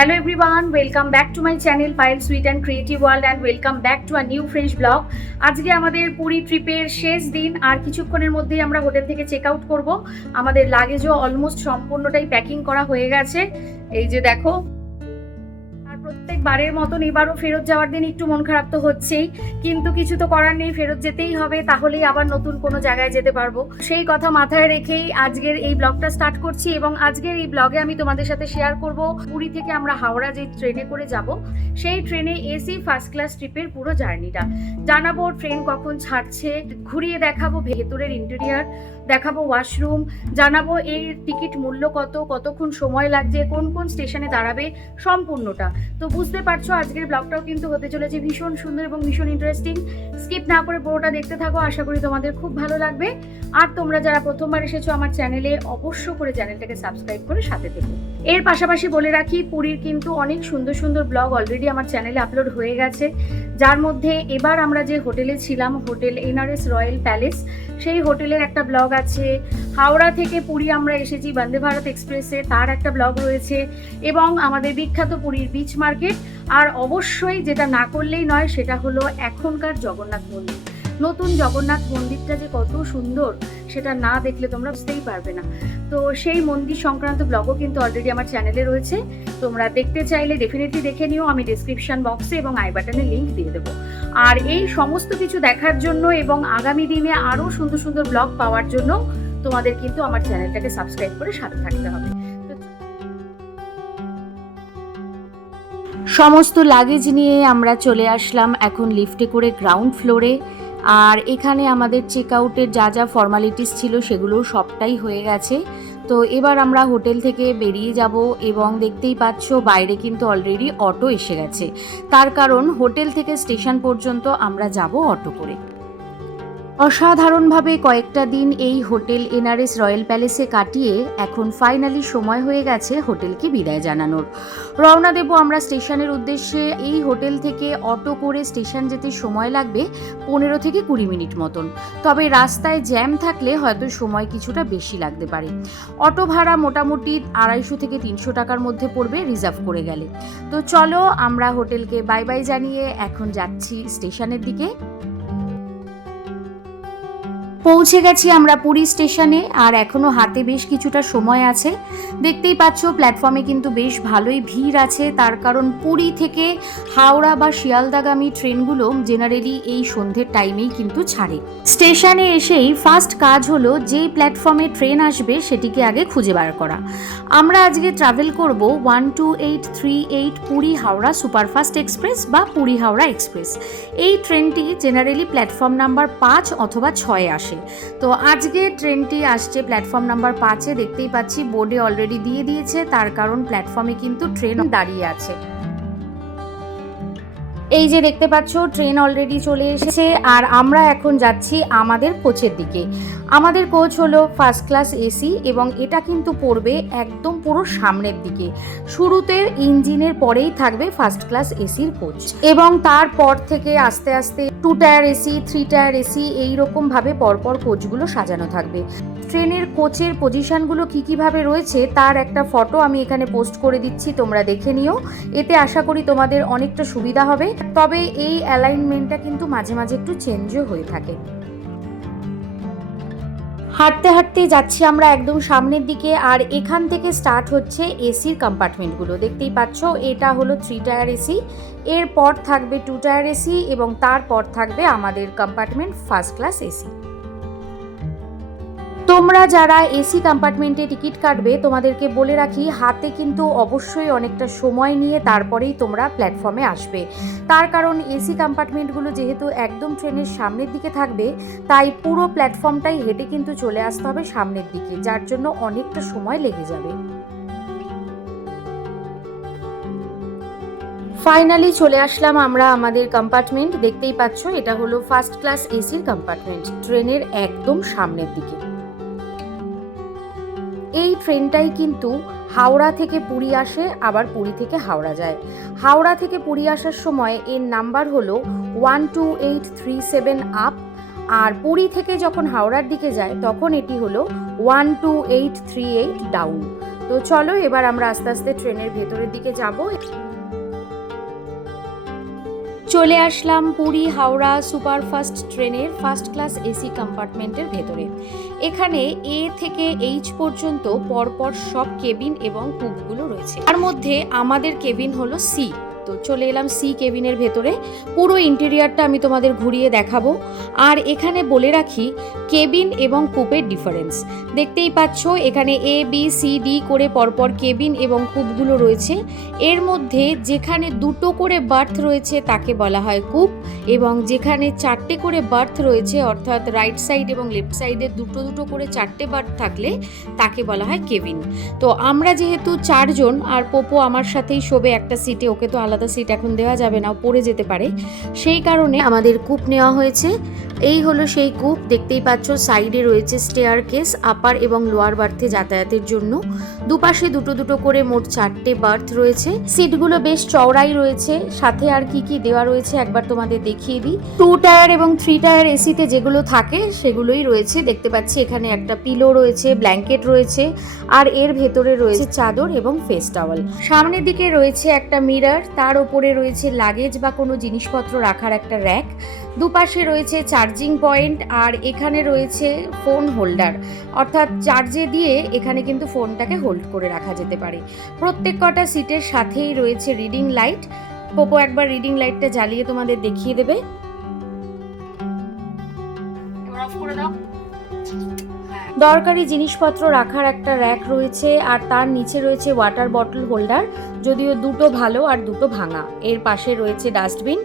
Hello everyone, welcome back to my channel Payal Sweet and Creative World and welcome back to a new fresh vlog. আজকে আমাদের পুরী ট্রিপের শেষ দিন আর কিছুক্ষণের মধ্যেই আমরা হোটেল থেকে চেক আউট করব। আমাদের লাগেজও অলমোস্ট সম্পূর্ণটাই প্যাকিং করা হয়ে গেছে। এই যে দেখো, প্রত্যেকবারের মতন এবারও ফেরত যাওয়ার দিন একটু মন খারাপ তো হচ্ছেই, কিন্তু কিছু তো করার নেই, ফেরত যেতেই হবে, তাহলেই আবার নতুন কোনো জায়গায় যেতে পারবো। সেই কথা মাথায় রেখেই আজকের এই ব্লগটা স্টার্ট করছি এবং আজকের এই ব্লগে আমি তোমাদের সাথে শেয়ার করব পুরী থেকে আমরা হাওড়া যে ট্রেনে করে যাব, সেই ট্রেনে এসি ফার্স্ট ক্লাস ট্রিপের পুরো জার্নিটা জানাবো। ট্রেন কখন ছাড়ছে, ঘুরিয়ে দেখাবো ভেতরের ইন্টেরিয়ার, দেখাবো ওয়াশরুম, জানাবো এর টিকিট মূল্য কত, কতক্ষণ সময় লাগছে, কোন কোন স্টেশনে দাঁড়াবে, সম্পূর্ণটা। তো বুঝতে পারছো আজকের ব্লগটাও কিন্তু হতে চলেছে ভীষণ সুন্দর এবং ভীষণ ইন্টারেস্টিং। স্কিপ না করে পুরোটা দেখতে থাকো, আশা করি তোমাদের খুব ভালো লাগবে। আর তোমরা যারা প্রথমবার এসেছো আমার চ্যানেলে, অবশ্য করে চ্যানেলটাকে সাবস্ক্রাইব করে সাথে থেকো। এর পাশাপাশি বলে রাখি, পুরীর কিন্তু অনেক সুন্দর সুন্দর ব্লগ অলরেডি আমার চ্যানেলে আপলোড হয়ে গেছে, যার মধ্যে এবার আমরা যে হোটেলে ছিলাম, হোটেল NRS রয়্যাল প্যালেস, সেই হোটেলের একটা ব্লগ আছে। হাওড়া থেকে পুরী আমরা এসেছি বন্দে ভারত এক্সপ্রেসে, তার একটা ব্লগ রয়েছে, এবং আমাদের বিখ্যাত পুরীর বিচ মার্কেট। আর অবশ্যই যেটা না করলেই নয়, সেটা হলো এখনকার জগন্নাথ মন্দির। নতুন জগন্নাথ মন্দিরটা যে কত সুন্দর, সেটা না দেখলে তোমরা বুঝতেই পারবে না। তো সেই মন্দির সংক্রান্ত ব্লগও কিন্তু অলরেডি আমার চ্যানেলে রয়েছে, তোমরা দেখতে চাইলে ডেফিনেটলি দেখে নিও। আমি ডেসক্রিপশন বক্সে এবং আই বাটনে লিঙ্ক দিয়ে দেবো। আর এই সমস্ত কিছু দেখার জন্য এবং আগামী দিনে আরও সুন্দর সুন্দর ব্লগ পাওয়ার জন্য তোমাদের কিন্তু আমার চ্যানেলটাকে সাবস্ক্রাইব করে সাথে থাকতে হবে। সমস্ত লাগেজ নিয়ে আমরা চলে আসলাম এখন লিফটে করে গ্রাউন্ড ফ্লোরে। আর এখানে আমাদের চেক আউটের যা যা ফর্মালিটিস ছিল সেগুলো সবটাই হয়ে গেছে। তো এবার আমরা হোটেল থেকে বেরিয়ে যাব এবং দেখতেই পাচ্ছ বাইরে কিন্তু অলরেডি অটো এসে গেছে, তার কারণ হোটেল থেকে স্টেশন পর্যন্ত আমরা যাব অটো করে। অসাধারণভাবে কয়েকটা দিন এই হোটেল NRS রয়্যাল প্যালেসে কাটিয়ে এখন ফাইনালি সময় হয়ে গেছে হোটেলকে বিদায় জানানোর। রওনা দেব আমরা স্টেশনের উদ্দেশ্যে। এই হোটেল থেকে অটো করে স্টেশন যেতে সময় লাগবে 15 থেকে 20 মিনিট মতন, তবে রাস্তায় জ্যাম থাকলে হয়তো সময় কিছুটা বেশি লাগতে পারে। অটো ভাড়া মোটামুটি 250 থেকে 300 টাকার মধ্যে পড়বে রিজার্ভ করে গেলে। তো চলো আমরা হোটেলকে বাই বাই জানিয়ে এখন যাচ্ছি স্টেশনের দিকে। পৌঁছে গেছি আমরা পুরী স্টেশনে, আর এখনো হাতে বেশ কিছুটা সময় আছে। দেখতেই পাচ্ছ প্ল্যাটফর্মে কিন্তু বেশ ভালোই ভিড় আছে, তার কারণ পুরী থেকে হাওড়া বা শিয়ালদাগামী ট্রেনগুলো জেনারেলি এই সন্ধ্যের টাইমেই কিন্তু ছাড়ে। স্টেশনে এসেই ফার্স্ট কাজ হলো যেই প্ল্যাটফর্মে ট্রেন আসবে সেটিকে আগে খুঁজে বার করা। আমরা আজকে ট্রাভেল করব 12838 পুরী হাওড়া সুপারফাস্ট এক্সপ্রেস বা পুরী হাওড়া এক্সপ্রেস। এই ট্রেনটি জেনারেলি প্ল্যাটফর্ম নাম্বার 5 অথবা 6 আসে। তো আজকে ট্রেনটি আসছে প্ল্যাটফর্ম নাম্বার 5-এ। দেখতেই পাচ্ছি বোর্ডে অলরেডি দিয়ে দিয়েছে, তার কারণ প্ল্যাটফর্মে কিন্তু ট্রেন দাঁড়িয়ে আছে। এই যে দেখতে পাচ্ছ ট্রেন অলরেডি চলে এসেছে, আর আমরা এখন যাচ্ছি আমাদের কোচের দিকে। আমাদের কোচ হলো ফার্স্ট ক্লাস এসি এবং এটা কিন্তু পড়বে একদম পুরো সামনের দিকে। শুরুতে ইঞ্জিনের পরেই থাকবে ফার্স্ট ক্লাস এসির কোচ, এবং তারপর থেকে আস্তে আস্তে 2 টায়ার এসি, 3 টায়ার এসি এইরকম ভাবে পরপর কোচগুলো সাজানো থাকবে। ট্রেনের কোচের পজিশনগুলো কীভাবে রয়েছে তার একটা ফটো আমি এখানে পোস্ট করে দিচ্ছি, তোমরা দেখে নিও। এতে আশা করি তোমাদের অনেকটা সুবিধা হবে। তবে এই অ্যালাইনমেন্টটা কিন্তু মাঝে মাঝে একটু চেঞ্জও হয়ে থাকে। হাঁটতে হাঁটতে যাচ্ছি আমরা একদম সামনের দিকে, আর এখান থেকে স্টার্ট হচ্ছে এসির কম্পার্টমেন্টগুলো। দেখতেই পাচ্ছ এটা হলো 3 টায়ার এসি, এরপর থাকবে 2 টায়ার এসি এবং তারপর থাকবে আমাদের কম্পার্টমেন্ট ফার্স্ট ক্লাস এসি। তোমরা যারা এসি কম্পার্টমেন্টে টিকিট কাটবে তোমাদেরকে বলে রাখি, হাতে কিন্তু অবশ্যই অনেকটা সময় নিয়ে তারপরেই তোমরা প্ল্যাটফর্মে আসবে। তার কারণ এসি কম্পার্টমেন্টগুলো যেহেতু একদম ট্রেনের সামনের দিকে থাকবে, তাই পুরো প্ল্যাটফর্মটাই হেঁটে কিন্তু চলে আসতে হবে সামনের দিকে, যার জন্য অনেকটা সময় লেগে যাবে। ফাইনালি চলে আসলাম আমরা আমাদের কম্পার্টমেন্ট। দেখতেই পাচ্ছ এটা হলো ফার্স্ট ক্লাস এসির কম্পার্টমেন্ট, ট্রেনের একদম সামনের দিকে। এই ট্রেনটাই কিন্তু হাওড়া থেকে পুরী আসে, আবার পুরী থেকে হাওড়া যায়। হাওড়া থেকে পুরী আসার সময় এর নাম্বার হলো 12837 আপ, আর পুরী থেকে যখন হাওড়ার দিকে যায় তখন এটি হলো 12838 ডাউন। তো চলো এবার আমরা আস্তে আস্তে ট্রেনের ভেতরের দিকে যাব। চলে আসলাম পুরী হাওড়া সুপারফাস্ট ট্রেনের ফার্স্ট ক্লাস এসি কম্পার্টমেন্টের ভেতরে। এখানে এ থেকে এইচ পর্যন্ত পরপর সব কেবিন এবং কুপগুলো রয়েছে। তার মধ্যে আমাদের কেবিন হলো সি। তো চলে এলাম সি কেবিনের ভেতরে। পুরো ইন্টেরিয়ারটা আমি তোমাদের ঘুরিয়ে দেখাবো। আর এখানে বলে রাখি কেবিন এবং কুপের ডিফারেন্স দেখতেই পাচ্ছ। এখানে এ বি সি ডি করে পরপর কেবিন এবং কুপগুলো রয়েছে। এর মধ্যে যেখানে 2টো করে বার্থ রয়েছে তাকে বলা হয় কুপ, এবং যেখানে 4টে করে বার্থ রয়েছে অর্থাৎ রাইট সাইড এবং লেফট সাইডে 2টো করে 4টে বার্থ থাকলে তাকে বলা হয় কেবিন। তো আমরা যেহেতু 4 জন আর পোপো আমার সাথেই শোবে একটা সিটে, ওকে তো আলাদা সিট এখন দেওয়া যাবে না, পড়ে যেতে পারে, সেই কারণে আমাদের কূপ নেওয়া হয়েছে। এই হলো সেই কূপ, দেখতেই পাচ্ছ সাইডে রয়েছে স্টেয়ার কেস আপার এবং লোয়ার বার্থে যাতায়াতের জন্য। দুপাশে 2টো করে মোট 4টে বার্থ রয়েছে। সিটগুলো বেশ চওড়াই রয়েছে। সাথে আর কি কি দেওয়া রয়েছে একবার তোমাদের দেখিয়ে দিই। 2 টায়ার এবং 3 টায়ার এসিতে যেগুলো থাকে সেগুলোই রয়েছে। দেখতে পাচ্ছি এখানে একটা পিলো রয়েছে, ব্ল্যাঙ্কেট রয়েছে, আর এর ভেতরে রয়েছে চাদর এবং ফেস টাওয়াল। সামনের দিকে রয়েছে একটা মিরর, তার উপরে রয়েছে লাগেজ বা কোনো জিনিসপত্র রাখার একটা র্যাক। দুপাশে রয়েছে চার্জিং পয়েন্ট, আর এখানে রয়েছে ফোন হোল্ডার, অর্থাৎ চার্জে দিয়ে এখানে কিন্তু ফোনটাকে হোল্ড করে রাখা যেতে পারে। প্রত্যেক কটা সিটের সাথেই রয়েছে রিডিং লাইট। পোপো একবার রিডিং লাইটটা জ্বালিয়ে তোমাদের দেখিয়ে দেবে। দরকারি জিনিসপত্র রাখার একটা র্যাক রয়েছে, আর তার নিচে রয়েছে ওয়াটার বটল হোল্ডার, যদিও 2টো ভালো আর 2টো ভাঙা। এর পাশে রয়েছে ডাস্টবিন,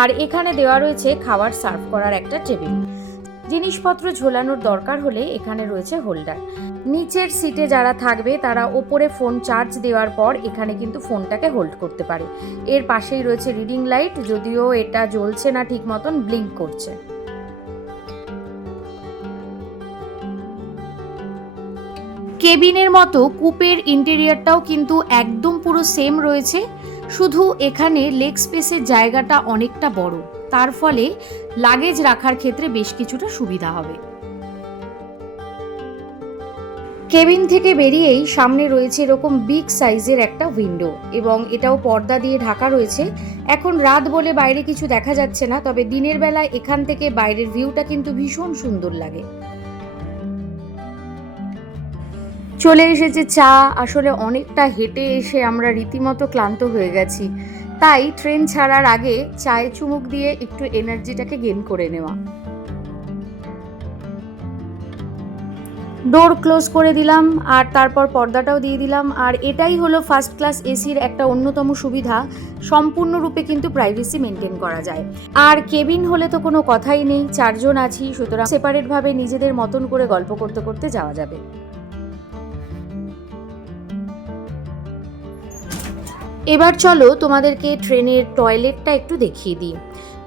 আর এখানে দেওয়া রয়েছে খাবার সার্ভ করার একটা টেবিল। জিনিসপত্র ঝোলানোর দরকার হলে এখানে রয়েছে হোল্ডার। নিচের সিটে যারা থাকবে তারা ওপরে ফোন চার্জ দেওয়ার পর এখানে কিন্তু ফোনটাকে হোল্ড করতে পারে। এর পাশেই রয়েছে রিডিং লাইট, যদিও এটা জ্বলছে না ঠিক মতন, ব্লিঙ্ক করছে। কেবিনের মতো কূপের ইন্টেরিয়রটাও কিন্তু একদম পুরো সেম রয়েছে, শুধু এখানে লেগ স্পেসের জায়গাটা অনেকটা বড়, তার ফলে লাগেজ রাখার ক্ষেত্রে বেশ কিছুটা সুবিধা হবে। কেবিন থেকে বেরিয়েই সামনে রয়েছে এরকম বিগ সাইজের একটা উইন্ডো, এবং এটাও পর্দা দিয়ে ঢাকা রয়েছে। এখন রাত বলে বাইরে কিছু দেখা যাচ্ছে না, তবে দিনের বেলায় এখান থেকে বাইরের ভিউটা কিন্তু ভীষণ সুন্দর লাগে। চলে এসেছে চা। আসলে অনেকটা হেঁটে এসে আমরা রীতিমতো ক্লান্ত হয়ে গেছি, তাই ট্রেন ছাড়ার আগে চায়ে চুমুক দিয়ে একটু এনার্জিটাকে গেইন করে নেওয়া। ডোর ক্লোজ করে দিলাম, আর তারপর পর্দাটাও দিয়ে দিলাম। আর এটাই হলো ফার্স্ট ক্লাস এসির একটা অন্যতম সুবিধা, সম্পূর্ণরূপে কিন্তু প্রাইভেসি মেনটেন করা যায়। আর কেবিন হলে তো কোনো কথাই নেই, 4 জন আছি, সুতরাং সেপারেটভাবে নিজেদের মতন করে গল্প করতে করতে যাওয়া যাবে। এবার চলো তোমাদেরকে ট্রেনের টয়লেটটা একটু দেখিয়ে দিই।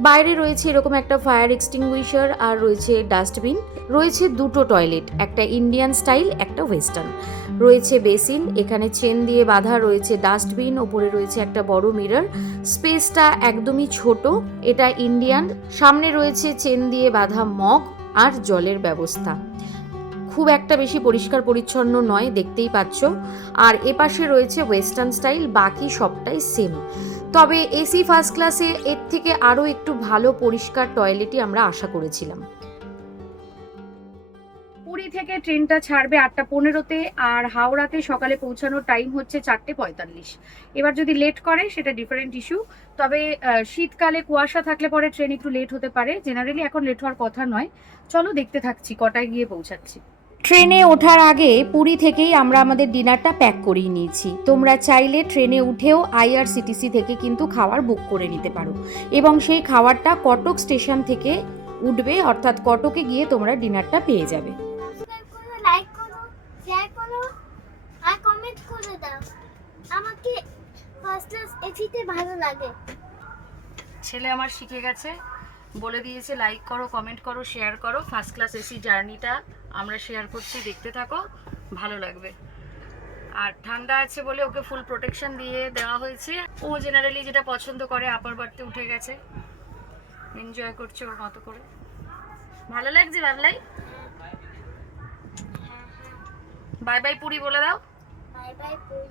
বাইরে রয়েছে এরকম একটা ফায়ার এক্সটিংগুইশার, আর রয়েছে ডাস্টবিন, রয়েছে 2টো টয়লেট, একটা ইন্ডিয়ান স্টাইল একটা ওয়েস্টার্ন, রয়েছে বেসিন, এখানে চেন দিয়ে বাঁধা রয়েছে ডাস্টবিন, ওপরে রয়েছে একটা বড় মিরর। স্পেসটা একদমই ছোট, এটা ইন্ডিয়ান। সামনে রয়েছে চেন দিয়ে বাঁধা মগ আর জলের ব্যবস্থা। খুব একটা বেশি পরিষ্কার পরিচ্ছন্ন নয়, দেখতেই পাচ্ছ। আর এপাশে রয়েছে ওয়েস্টার্ন স্টাইল, বাকি সবটাই সেম। তবে এসি ফার্স্ট ক্লাসে এর থেকে আরও একটু ভালো পরিষ্কার টয়লেটই আমরা আশা করেছিলাম। পুরী থেকে ট্রেনটা ছাড়বে 8:15-তে, আর হাওড়াতে সকালে পৌঁছানোর টাইম হচ্ছে 4:45। এবার যদি লেট করে সেটা ডিফারেন্ট ইস্যু, তবে শীতকালে কুয়াশা থাকলে পরে ট্রেন একটু লেট হতে পারে। জেনারেলি এখন লেট হওয়ার কথা নয়। চলো দেখতে থাকছি কটায় গিয়ে পৌঁছাচ্ছি। ট্রেনে ওঠার আগে পুরী থেকেই আমরা আমাদের ডিনারটা প্যাক করিয়ে নিয়েছি। তোমরা চাইলে ট্রেনে উঠেও IRCTC থেকে কিন্তু খাবার বুক করে নিতে পারো, এবং সেই খাবারটা কটক স্টেশন থেকে উঠবে, অর্থাৎ কটকে গিয়ে তোমরা ডিনারটা পেয়ে যাবে। লাইক করো, শেয়ার করো আর কমেন্ট করে দাও। আমাকে ফার্স্ট ক্লাস এসিতে ভালো লাগে। ছেলে আমার শিখে গেছে, বলে দিয়েছে লাইক করো, কমেন্ট করো, শেয়ার করো। ফার্স্ট ক্লাস এসি জার্নিটা আমরা শেয়ার করছি, দেখতে থাকো, ভালো লাগবে। আর ঠান্ডা আছে বলে ওকে ফুল প্রোটেকশন দিয়ে দেওয়া হয়েছে। ও জেনারেলি যেটা পছন্দ করে, আপার বার্থে উঠে গেছে, এনজয় করছে ওর মতো করে। ভালো লাগছে বাবলাই? বাই বাই পুরি বলে দাও। Bye bye Puri.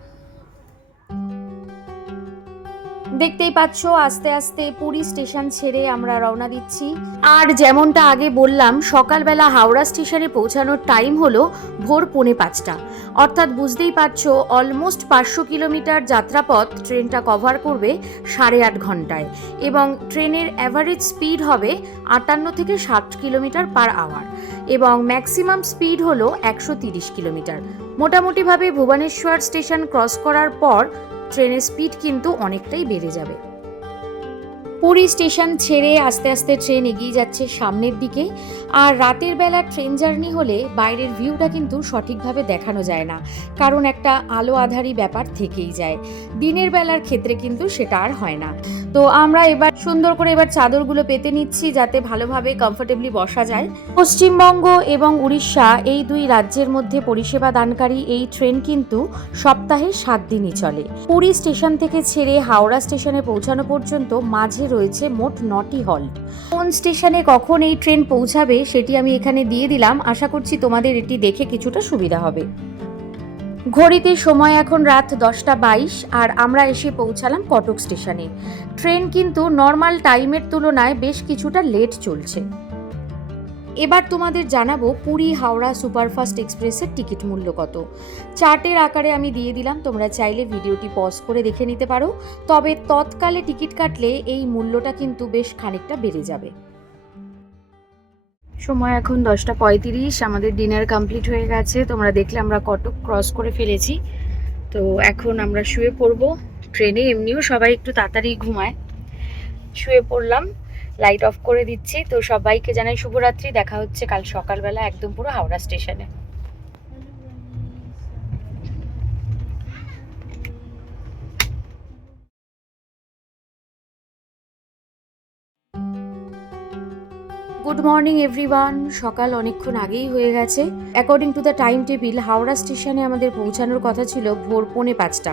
দেখতেই পাচ্ছ আস্তে আস্তে পুরী স্টেশন ছেড়ে আমরা রওনা দিচ্ছি। আর যেমনটা আগে বললাম, সকালবেলা হাওড়া স্টেশনে পৌঁছানোর টাইম হলো ভোর 4:45। অর্থাৎ বুঝতেই পারছো অলমোস্ট 500 কিলোমিটার যাত্রাপথ ট্রেনটা কভার করবে 8.5 ঘন্টায়, এবং ট্রেনের অ্যাভারেজ স্পিড হবে 58 থেকে 60 কিলোমিটার পার আওয়ার, এবং ম্যাক্সিমাম স্পিড হলো 130 কিলোমিটার। মোটামুটিভাবে ভুবনেশ্বর স্টেশন ক্রস করার পর ট্রেনের স্পিড কিন্তু অনেকটাই বেড়ে যাবে। পুরী স্টেশন ছেড়ে আস্তে আস্তে ট্রেন এগিয়ে যাচ্ছে সামনের দিকে। আর রাতের বেলা ট্রেন জার্নি হলে বাইরের ভিউটা কিন্তু সঠিকভাবে দেখানো যায় না, কারণ একটা আলো আঁধারি ব্যাপার থেকেই যায়। দিনের বেলার ক্ষেত্রে কিন্তু সেটা আর হয় না। তো আমরা এবার সুন্দর করে চাদরগুলো পেতে নিচ্ছি যাতে ভালোভাবে কমফোর্টেবলি বসা যায়। পশ্চিমবঙ্গ এবং উড়িষ্যা এই দুই রাজ্যের মধ্যে পরিষেবা দানকারী এই ট্রেন কিন্তু সপ্তাহে 7 দিনই চলে। পুরী স্টেশন থেকে ছেড়ে হাওড়া স্টেশনে পৌঁছানো পর্যন্ত মাঝে রয়েছে মোট 9টি হল্ট। কোন স্টেশনে কখন এই ট্রেন পৌঁছাবে সেটি আমি এখানে দিয়ে দিলাম, আশা করছি তোমাদের এটি দেখে কিছুটা সুবিধা হবে। ঘড়িতে সময় এখন রাত 10:22 আর আমরা এসে পৌঁছালাম কটক স্টেশনে। ট্রেন কিন্তু নর্মাল টাইমের তুলনায় বেশ কিছুটা লেট চলছে। এবার তোমাদের জানাবো পুরী হাওড়া সুপারফাস্ট এক্সপ্রেসের টিকিট মূল্য কত। চার্টের আকারে আমি দিয়ে দিলাম, তোমরা চাইলে ভিডিওটি পজ করে দেখে নিতে পারো। তবে তৎকালে টিকিট কাটলে এই মূল্যটা কিন্তু বেশ খানিকটা বেড়ে যাবে। সময় এখন 10:35, আমাদের ডিনার কমপ্লিট হয়ে গেছে। তোমরা দেখলে আমরা কটক ক্রস করে ফেলেছি। তো এখন আমরা শুয়ে পড়বো। ট্রেনে এমনিও সবাই একটু তাড়াতাড়ি ঘুমায়, শুয়ে পড়লাম, লাইট অফ করে দিচ্ছি। তো সবাইকে জানাই শুভরাত্রি, দেখা হচ্ছে কাল সকালবেলা একদম পুরো হাওড়া স্টেশনে। Good morning everyone. সকাল অনেকক্ষণ আগেই হয়ে গেছে। According to the time table Howrah স্টেশনে আমাদের পৌঁছানোর কথা ছিল ভোর 4:45,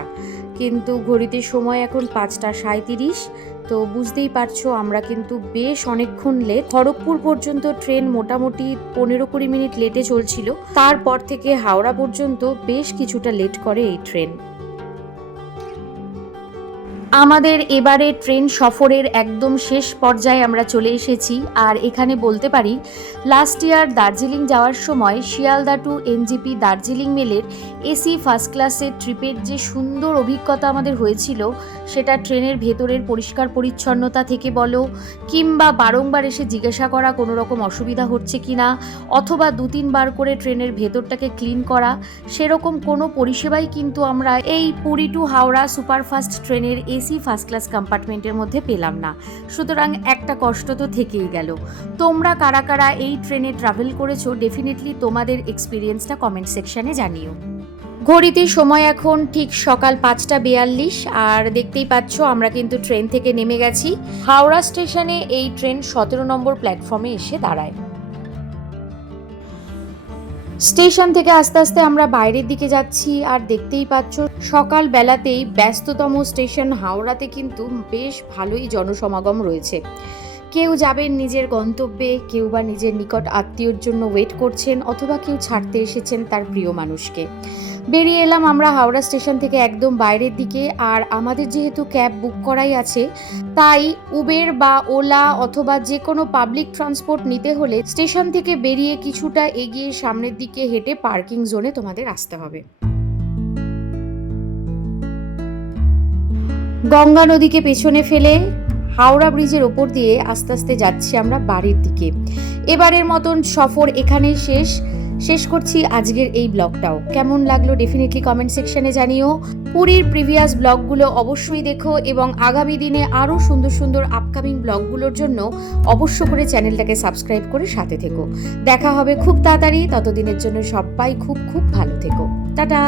কিন্তু ঘড়িতে সময় এখন 5:37। তো বুঝতেই পারছো আমরা কিন্তু বেশ অনেকক্ষণ লেট। খড়গপুর পর্যন্ত ট্রেন মোটামুটি 15-20 মিনিট লেটে চলছিল, তারপর থেকে হাওড়া পর্যন্ত বেশ কিছুটা লেট করে এই ট্রেন। আমাদের এবারে ট্রেন সফরের একদম শেষ পর্যায়ে আমরা চলে এসেছি। আর এখানে বলতে পারি লাস্ট ইয়ার দার্জিলিং যাওয়ার সময় শিয়ালদা টু এনজিপি দার্জিলিং মেলের এসি ফার্স্ট ক্লাসের ট্রিপের যে সুন্দর অভিজ্ঞতা আমাদের হয়েছিল, সেটা ট্রেনের ভেতরের পরিষ্কার পরিচ্ছন্নতা থেকে বলো, কিংবা বারংবার এসে জিজ্ঞাসা করা কোনো রকম অসুবিধা হচ্ছে কি না, অথবা 2-3 বার করে ট্রেনের ভেতরটাকে ক্লিন করা, সেরকম কোনো পরিষেবাই কিন্তু আমরা এই পুরী টু হাওড়া সুপারফাস্ট ট্রেনের এসি ফার্স্ট ক্লাস কম্পার্টমেন্টের মধ্যে পেলাম না। সুতরাং একটা কষ্ট তো থেকেই গেল। তোমরা কারা কারা এই ট্রেনে ট্রাভেল করেছো, ডেফিনেটলি তোমাদের এক্সপিরিয়েন্সটা কমেন্ট সেকশনে জানিও। ঘড়িতে সময় এখন ঠিক সকাল 5:42 আর দেখতেই পাচ্ছ আমরা কিন্তু ট্রেন থেকে নেমে গেছি। হাওড়া স্টেশনে এই ট্রেন 17 নম্বর প্ল্যাটফর্মে এসে দাঁড়ায়। স্টেশন থেকে আস্তে আস্তে আমরা বাইরের দিকে যাচ্ছি আর দেখতেই পাচ্ছ সকাল বেলাতেই ব্যস্ততম স্টেশন হাওড়াতে কিন্তু বেশ ভালোই জনসমাগম রয়েছে। কেউ যাবেন নিজের গন্তব্যে, কেউ বা নিজের নিকট আত্মীয়র জন্য ওয়েট করছেন, অথবা কেউ ছাড়তে এসেছেন তার প্রিয় মানুষকে। বেরিয়ে এলাম আমরা হাওড়া স্টেশন থেকে একদম বাইরের দিকে। আর আমাদের যেহেতু ক্যাব বুক করাই আছে, তাই উবের বা ওলা অথবা যে কোনো পাবলিক ট্রান্সপোর্ট নিতে হলে স্টেশন থেকে বেরিয়ে কিছুটা এগিয়ে সামনের দিকে হেঁটে পার্কিং জোনে তোমাদের আসতে হবে। গঙ্গা নদীকে পেছনে ফেলে হাওড়া ব্রিজের ওপর দিয়ে আস্তে আস্তে যাচ্ছি আমরা বাড়ির দিকে। এবারের মতন সফর এখানেই শেষ করছি আজকের এই ব্লগটাও। কেমন লাগলো ডেফিনেটলি কমেন্ট সেকশনে জানিও। পুরীর প্রিভিয়াস ব্লগগুলো অবশ্যই দেখো এবং আগামী দিনে আরও সুন্দর সুন্দর আপকামিং ব্লগগুলোর জন্য অবশ্য করে চ্যানেলটাকে সাবস্ক্রাইব করে সাথে থেকো। দেখা হবে খুব তাড়াতাড়ি, ততদিনের জন্য সবাই খুব খুব ভালো থেকো। টাটা।